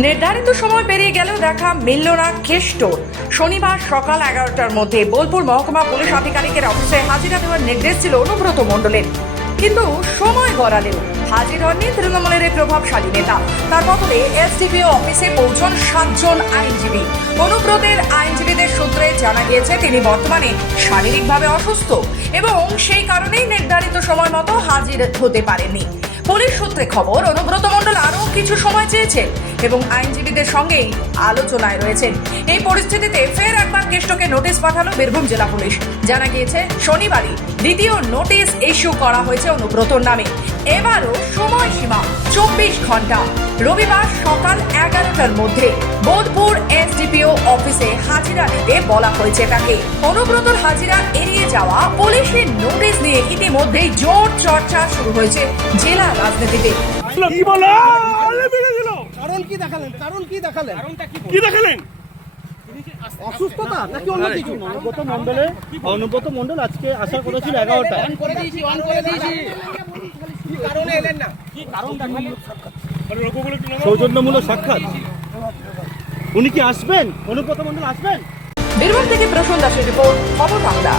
নির্ধারিত সময় পেরিয়ে গেলেও দেখা মিলল না কেষ্টর শনিবার সকাল এগারোটার মধ্যে বোলপুর মহকুমা পুলিশ আধিকারিকের অফিসে হাজিরা দেওয়ার নির্দেশ ছিল অনুব্রত মণ্ডলের। কিন্তু সময় গড়ালেও হাজির হননি তৃণমূলের এই প্রভাবশালী নেতা। তার বদলে এসডিপিও অফিসে পৌঁছন সাতজন আইনজীবী। অনুব্রতের আইনজীবীদের সূত্রে জানা গিয়েছে, তিনি বর্তমানে শারীরিকভাবে অসুস্থ এবং সেই কারণেই নির্ধারিত সময় মতো হাজির হতে পারেননি। পুলিশ সূত্রে খবর, অনুব্রত মণ্ডল কিছু সময় চেয়েছেন এবং আইনজীবীদের সঙ্গেই আলোচনায় রয়েছেন এই পরিস্থিতিতে ফের একবার কেষ্টকে নোটিশ পাঠালো বীরভূম জেলা পুলিশ। জানা গিয়েছে, শনিবারই দ্বিতীয় নোটিশ ইস্যু করা হয়েছে অনুব্রতর নামে। এবারও সময়সীমা চব্বিশ ঘণ্টা। রবিবার সকাল এগারোটার মধ্যে বোধপুর এসডিপিও অফিসে হাজিরা দিতে বলা হয়েছে তাকে। অনুব্রতর হাজিরা এড়িয়ে যাওয়া পুলিশের নোটিশ নিয়ে ইতিমধ্যেই জোর চর্চা শুরু হয়েছে জেলা রাজনীতিতে কি বলো আরে বেরিয়ে দিল কারণ কি দেখালেন কারণ কি দেখালেন? কি দেখালেন? অসুস্থতা নাকি অন্য কিছু? অনুব্রত মন্ডলে অনুব্রত মন্ডল আজকে আশা করেছিল এগারোটা আরে লোকগুলো কি না- সৌজন্যমূলক সাক্ষাৎ। উনি কি আসবেন? অনুব্রত মন্ডল আসবেন? বীরভূম থেকে প্রসন্ন দাসের রিপোর্ট খবর বাংলা।